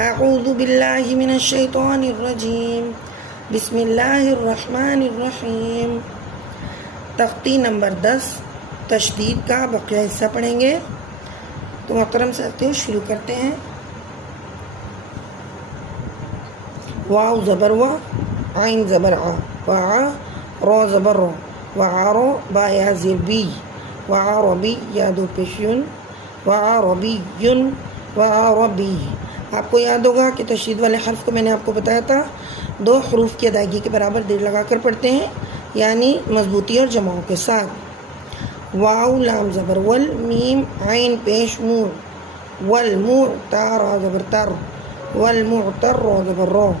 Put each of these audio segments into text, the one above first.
اعوذ باللہ من الشیطان الرجیم بسم اللہ الرحمن الرحیم۔ تختی نمبر 10 تشدید کا بقیہ حصہ پڑھیں گے۔ تو محترم ساتھیو شروع کرتے ہیں۔ واو زبر وا، عین زبر آ، وعا رو زبر رو، وعارو با یا زیر بی، وعربی یا دو پیشین، وعربیٌ وعربی۔ آپ کو یاد ہوگا کہ تشدید والے حرف کو میں نے آپ کو بتایا تھا 2 حروف کی ادائیگی کے برابر دیر لگا کر پڑھتے ہیں، یعنی مضبوطی اور جماؤں کے ساتھ۔ واو لام زبر ول، میم عین پیش مو، والمعتر را زبر تر، والمعتر رو زبر رو،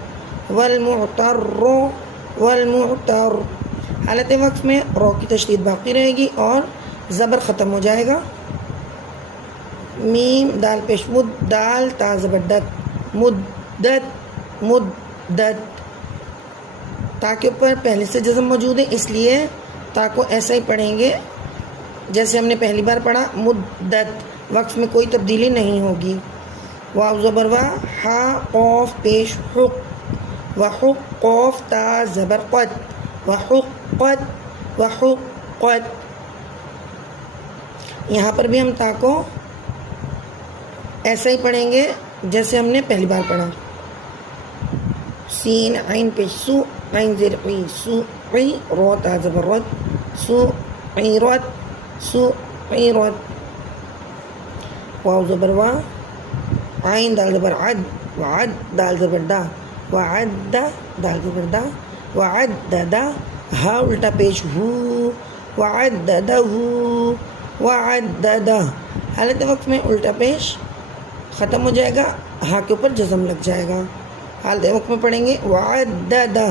والمعتر رو، والمعتر۔ حالت وقت میں رو کی تشدید باقی رہے گی اور زبر ختم ہو جائے گا۔ میم دال پیش مد، دال تا زبر دت، مدت مدت۔ تا کے اوپر پہلے سے جزم موجود ہے، اس لیے تا کو ایسا ہی پڑھیں گے جیسے ہم نے پہلی بار پڑھا، مدت۔ وقت میں کوئی تبدیلی نہیں ہوگی۔ واو زبر وا، ہا قوف پیش حق، وحق قوف تا زبر قد، وحقت وحقت۔ یہاں پر بھی ہم تا کو ایسا ہی پڑھیں گے جیسے ہم نے پہلی بار پڑھا۔ سین عین پیش سو، عین زیر قی، سو قی رو تا زبر رد، سو عیرت سو عیرت۔ واو زبر وا، عین دال زبر عد، وعد دال زبر دا، وعد دال زبر دا، وعدد ہا الٹا پیش ہو، وعددہ وعددہ۔ حالت وقت میں الٹا پیش ختم ہو جائے گا، ہا کے اوپر جزم لگ جائے گا۔ حالت وقت میں پڑھیں گے وعددہ۔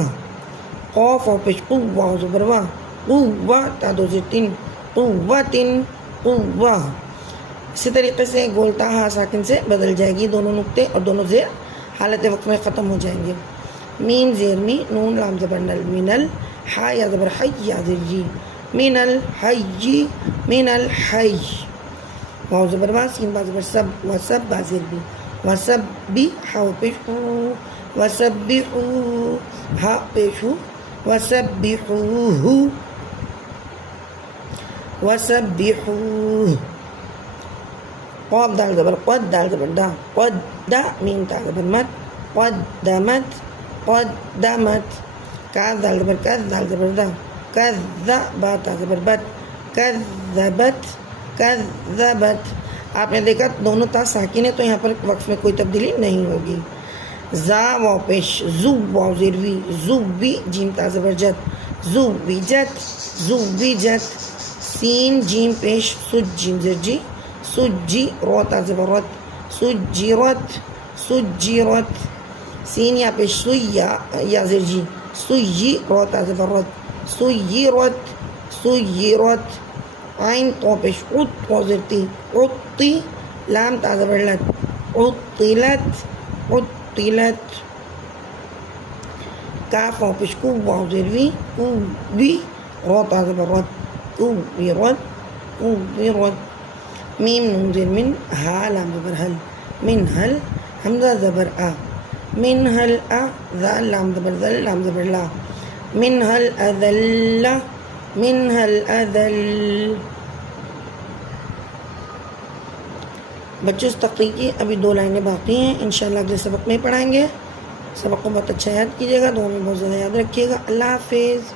قوف اور پیش قو، واو زبر وا، قوہ تا دو زیر تین، قوتن قوہ۔ اسی طریقے سے گولتا ہا ساکن سے بدل جائے گی، دونوں نقطے اور دونوں زیر حالت وقت میں ختم ہو جائیں گے۔ میم زیر می، نون لام زبر نل، منل، ہا یا زبر حی یا زیر جی، من الحی من الحی۔ واو زبر وا، سین با زبر سب، وسب با زیر بی، وسب بی ہا پیش ہو، وسبحو ہا پیش ہو، وسبحوہ وسبحوہ۔ قاف دال زبر قد، دال زبر دا، قد دا، میم تا زبر مت، قدمت قدمت۔ کاف دال زبر کذ، دال زبر دا، کذ با تا زبر بت، کذبت کذبت۔ آپ نے دیکھا دونوں تا ساکن ہے تو یہاں پر وقف میں کوئی تبدیلی نہیں ہوگی۔ زا واو پیش زو، واو زیر وی، زو وی جیم تا زبر جت، زو ویجت زویجت۔ سین جیم پیش سج جیم زیر جی، سجی رو تا زبر رت، سجرت سجرت۔ سین یا پیش سوی یا زیر جی، سوی رو تا زبر رت، سیرت سیرت۔ عین تو پیش عط، تو زیر تی، عطی لام تا زبر لت، عطلت عطلت۔ کاف واو پیش کو، واو زیر وی، کوی رو تا زبر رت، کویرت کویرت۔ میم نون زیر من، ہا لام زبر حل، من حل حمزہ زبر آ، من حل آ، ذال لام زبر ذل، لام زبر لا، من حل اذل من حل اذل۔ بچوں اس تقریر کی ابھی 2 لائنیں باقی ہیں، انشاءاللہ اگلے سبق میں پڑھائیں گے۔ سبق کو بہت اچھا یاد کیجیے گا، دعا میں بہت زیادہ یاد رکھیے گا۔ اللہ حافظ۔